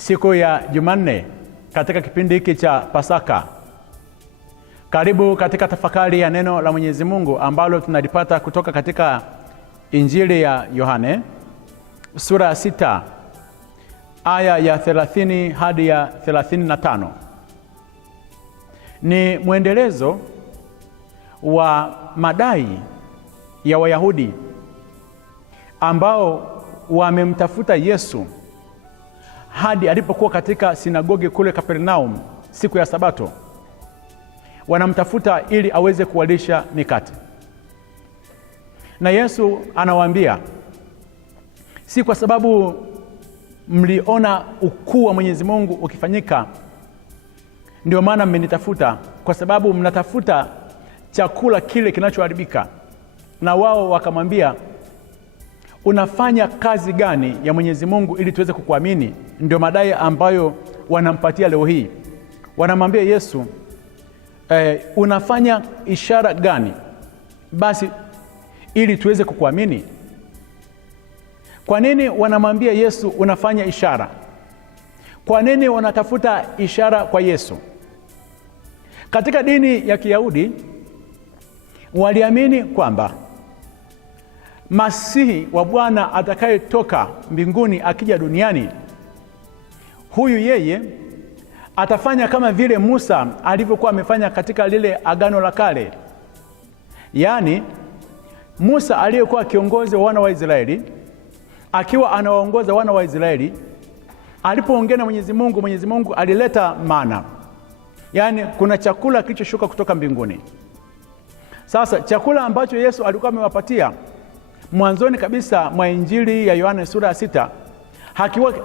siku ya Jumanne katika kipindi hiki cha Pasaka. Karibu katika tafakari ya neno la Mwenyezi Mungu ambalo tunalipata kutoka katika Injili ya Yohane sura ya 6 aya ya 30 hadi ya 35. Ni mwendelezo wa madai ya Wayahudi ambao wamemtafuta Yesu hadi alipokuwa katika sinagogi kule Kapernaum siku ya Sabato. Wanamtafuta ili aweze kuwalisha mikate. Na Yesu anawaambia, si kwa sababu mliona ukuu wa Mwenyezi Mungu ukifanyika ndio maana mmenitafuta, kwa sababu mnatafuta chakula kile kinachoharibika. Na wao wakamwambia, unafanya kazi gani ya Mwenyezi Mungu ili tuweze kukuamini? Ndio madai ambayo wanampatia leo hii. Wanamwambia Yesu, unafanya ishara gani basi ili tuweze kukuamini? Kwa nini wanamwambia Yesu unafanya ishara? Kwa nini wanatafuta ishara kwa Yesu? Katika dini ya Kiyahudi waliamini kwamba Masihi wa Bwana atakayetoka mbinguni akija duniani, huyu yeye atafanya kama vile Musa alivyokuwa amefanya katika lile Agano la Kale. Yaani Musa aliyekuwa kiongozi wa wana wa Israeli, akiwa anawaongoza wana wa Israeli, alipoongea na Mwenyezi Mungu, Mwenyezi Mungu alileta mana. Yaani kuna chakula kilichoshuka kutoka mbinguni. Sasa chakula ambacho Yesu alikuwa amewapatia mwanzoni kabisa mwa Injili ya Yohane sura ya 6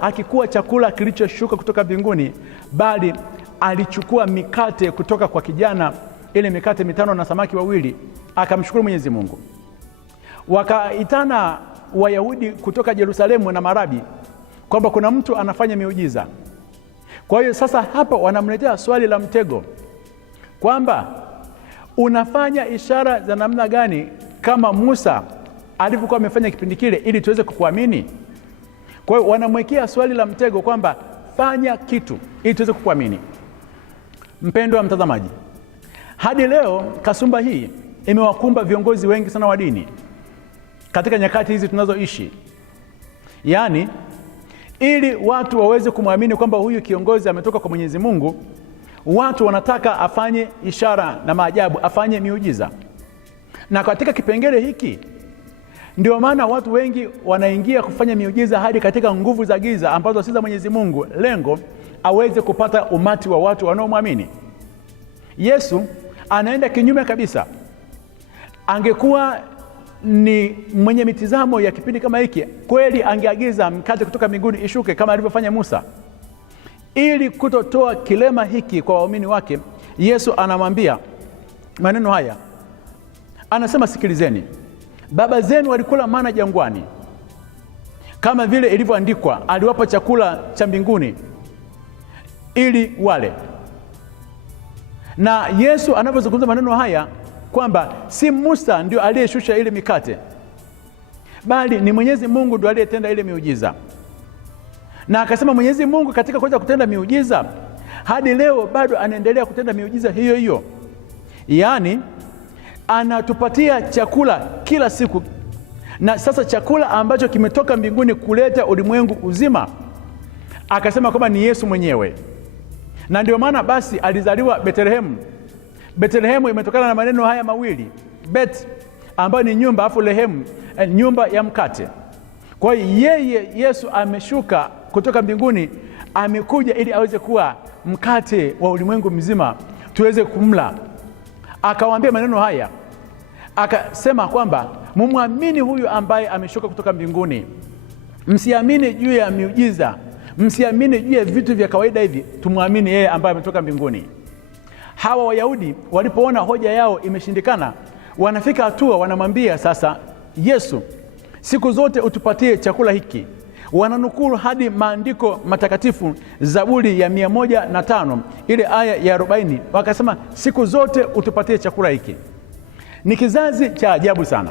hakikuwa chakula kilichoshuka kutoka mbinguni, bali alichukua mikate kutoka kwa kijana, ile mikate 5 na samaki 2, akamshukuru Mwenyezi Mungu. Wakaitana Wayahudi kutoka Yerusalemu na marabi kwamba kuna mtu anafanya miujiza. Kwa hiyo sasa hapa wanamletea swali la mtego kwamba unafanya ishara za namna gani kama Musa alivyokuwa amefanya kipindi kile ili tuweze kukuamini? Kwa hiyo wanamwekea swali la mtego kwamba fanya kitu ili tuweze kukuamini. Mpendwa mtazamaji, hadi leo kasumba hii imewakumba viongozi wengi sana wa dini katika nyakati hizi tunazoishi. Yaani ili watu waweze kumwamini kwamba huyu kiongozi ametoka kwa Mwenyezi Mungu, watu wanataka afanye ishara na maajabu, afanye miujiza. Na katika kipengele hiki ndio maana watu wengi wanaingia kufanya miujiza hadi katika nguvu za giza ambazo si za Mwenyezi Mungu, lengo aweze kupata umati wa watu wanaomwamini. Yesu anaenda kinyume kabisa. Angekuwa ni mwenye mitizamo ya kipindi kama hiki, kweli angeagiza mkate kutoka mbinguni ishuke kama alivyofanya Musa. Ili kutotoa kilema hiki kwa waumini wake, Yesu anamwambia maneno haya. Anasema, sikilizeni, baba zenu walikula mana jangwani, kama vile ilivyoandikwa, aliwapa chakula cha mbinguni ili wale. Na Yesu anapozungumza maneno haya kwamba si Musa ndio aliyeshusha ile mikate, bali ni Mwenyezi Mungu ndio aliyetenda ile miujiza. Na akasema Mwenyezi Mungu katika kuweza kutenda miujiza hadi leo bado anaendelea kutenda miujiza hiyo hiyo. Yaani anatupatia chakula kila siku, na sasa chakula ambacho kimetoka mbinguni kuleta ulimwengu uzima, akasema kwamba ni Yesu mwenyewe. Na ndio maana basi alizaliwa Betlehemu. Betlehemu imetokana na maneno haya mawili, bet ambayo ni nyumba, afu lehemu nyumba ya mkate. Kwa hiyo yeye Yesu ameshuka kutoka mbinguni, amekuja ili aweze kuwa mkate wa ulimwengu mzima tuweze kumla. Akawaambia maneno haya, akasema kwamba mumwamini huyu ambaye ameshuka kutoka mbinguni. Msiamini juu ya miujiza, msiamini juu ya vitu vya kawaida hivi, tumwamini yeye ambaye ametoka mbinguni. Hawa Wayahudi walipoona hoja yao imeshindikana, wanafika hatua wanamwambia sasa Yesu, siku zote utupatie chakula hiki. Wananukuru hadi maandiko matakatifu, Zaburi ya 105 ile aya ya 40, wakasema siku zote utupatie chakula hiki. Ni kizazi cha ajabu sana.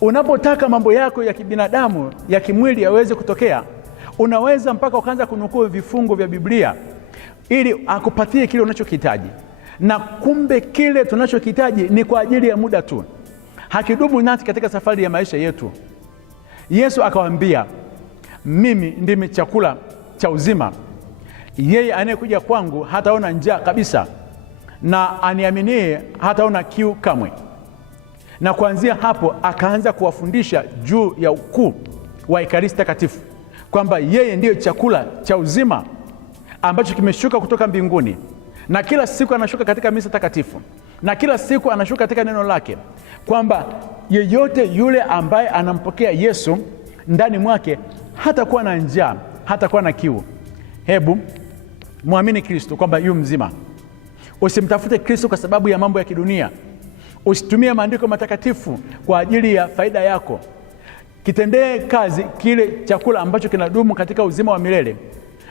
Unapotaka mambo yako ya kibinadamu ya kimwili yaweze kutokea, Unaweza mpaka ukaanza kunukuu vifungu vya Biblia ili akupatie kile unachokihitaji, na kumbe kile tunachokihitaji ni kwa ajili ya muda tu, hakidumu nasi katika safari ya maisha yetu. Yesu akawaambia, mimi ndimi chakula cha uzima, yeye anayekuja kwangu hataona njaa kabisa, na aniaminie hataona kiu kamwe. Na kuanzia hapo akaanza kuwafundisha juu ya ukuu wa Ekaristi Takatifu, kwamba yeye ndiyo chakula cha uzima ambacho kimeshuka kutoka mbinguni, na kila siku anashuka katika misa takatifu, na kila siku anashuka katika neno lake, kwamba yeyote yule ambaye anampokea Yesu ndani mwake hatakuwa na njaa, hatakuwa na kiu. Hebu muamini Kristo kwamba yu mzima. Usimtafute Kristo kwa sababu ya mambo ya kidunia. Usitumie maandiko matakatifu kwa ajili ya faida yako. Kitendee kazi kile chakula ambacho kinadumu katika uzima wa milele,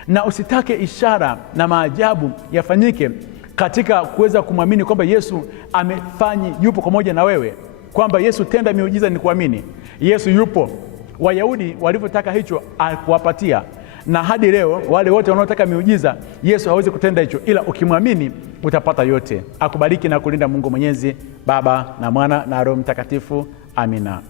na usitake ishara na maajabu yafanyike katika kuweza kumwamini kwamba Yesu yupo pamoja na wewe, kwamba Yesu tenda miujiza ni kuamini. Yesu yupo. Wayahudi walivyotaka hicho akuwapatia, na hadi leo wale wote wanaotaka miujiza Yesu hawezi kutenda hicho, ila ukimwamini utapata yote. Akubariki na kulinda Mungu Mwenyezi, Baba na Mwana na Roho Mtakatifu. Amina.